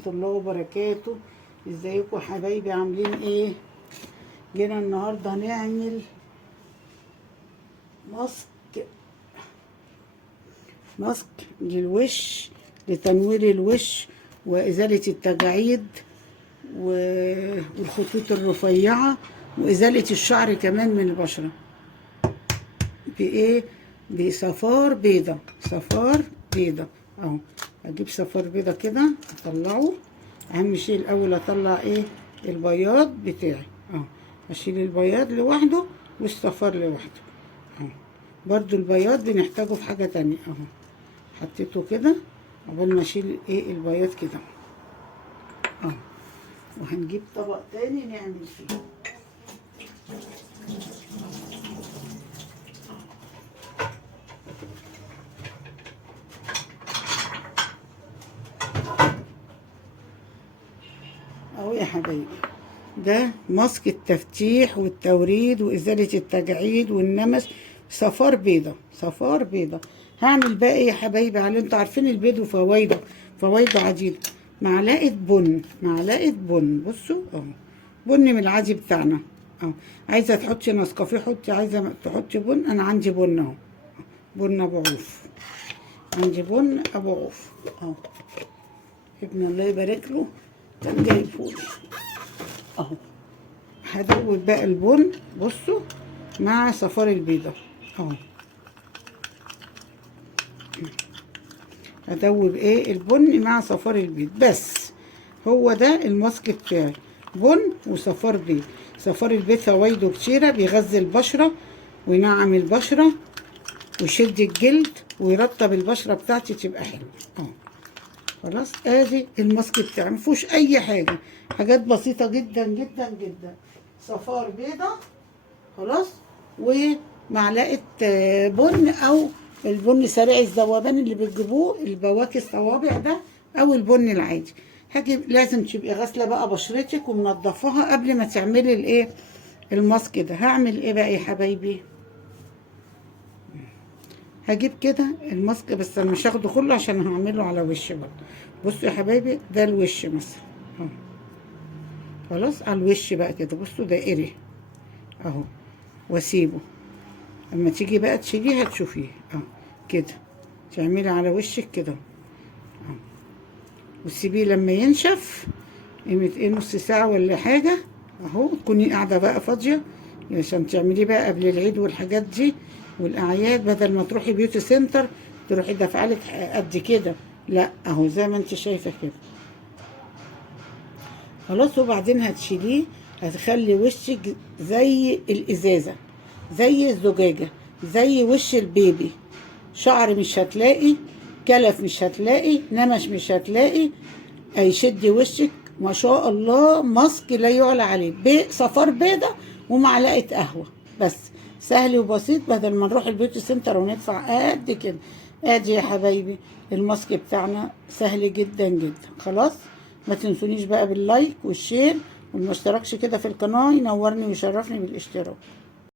ورحمة الله وبركاته. ازيكم يا حبايبي، عاملين ايه؟ جينا النهارده هنعمل ماسك للوش، لتنوير الوش وازالة التجاعيد والخطوط الرفيعة وازالة الشعر كمان من البشرة. بايه؟ بصفار بيضة. صفار بيضة اهو. اجيب صفار بيضة كده اطلعه. اهم شيء الاول اطلع ايه؟ البياض بتاعي اهو. اشيل البياض لوحده والصفار لوحده اهو. برضو البياض بنحتاجه في حاجة تانية اهو. حطيته كده قبل ما اشيل ايه البياض كده اهو. وهنجيب طبق تاني نعمل فيه. اهو يا حبايبي، ده ماسك التفتيح والتوريد وازالة التجاعيد والنمش. صفار بيضة. صفار بيضة. هعمل بقى ايه يا حبايبي؟ على انتوا عارفين البيض وفوايده، فوايده عديدة. معلقة بن، معلقة بن. بصوا اهو، بن من العادي بتاعنا اهو. عايزة تحطي نسكافيه حطي، عايزة تحطي بن. انا عندي بن اهو، بن ابو عوف. عندي بن ابو عوف اهو. ابن الله يبارك له كان جايبهولي اهو. هدوب بقى البن بصوا مع صفار البيضة اهو. هدوب ايه؟ البن مع صفار البيض بس. هو ده الماسك بتاعي، بن وصفار بيض. صفار البيض فوايده كتيرة، بيغذي البشرة وينعم البشرة ويشد الجلد ويرطب البشرة بتاعتي تبقى حلوة اهو. خلاص ادي الماسك بتاعي، مفيهوش اي حاجة، حاجات بسيطة جدا جدا جدا. صفار بيضة خلاص، ومعلقة بن او البن سريع الذوبان اللي بتجيبوه، البواكي الصوابع ده، او البن العادي. هجيب، لازم تبقي غاسله بقى بشرتك ومنضفاها قبل ما تعملي الايه؟ الماسك ده. هعمل ايه بقى يا حبايبي؟ هجيب كده الماسك، بس انا مش هاخده كله عشان هعمله على وشي برضه. بصوا يا حبايبي، ده الوش مثلا اهو. خلاص على الوش بقى كده بصوا دائري اهو، واسيبه. اما تيجي بقى تشيليه هتشوفيه اهو كده. تعملي على وشك كده اهو، وتسيبيه لما ينشف قيمة ايه، نص ساعة ولا حاجة اهو. تكوني قاعدة بقى فاضية عشان تعمليه بقى قبل العيد والحاجات دي والاعياد، بدل ما تروحي بيوتي سنتر تروحي دافعالك قد كده. لا اهو زي ما انت شايفة كده خلاص. وبعدين هتشيليه، هتخلي وشك زي الازازة، زي الزجاجة، زي وش البيبي. شعر مش هتلاقي، كلف مش هتلاقي، نمش مش هتلاقي. هيشد وشك ما شاء الله. ماسك لا يعلى عليه، بصفار بيضة ومعلقة قهوة بس. سهل وبسيط، بدل ما نروح البيوتي سنتر وندفع قد كده. ادي يا حبايبي الماسك بتاعنا، سهل جدا جدا. خلاص ما تنسونيش بقى باللايك والشير، واللي ما اشتركش كده في القناة ينورني ويشرفني بالاشتراك.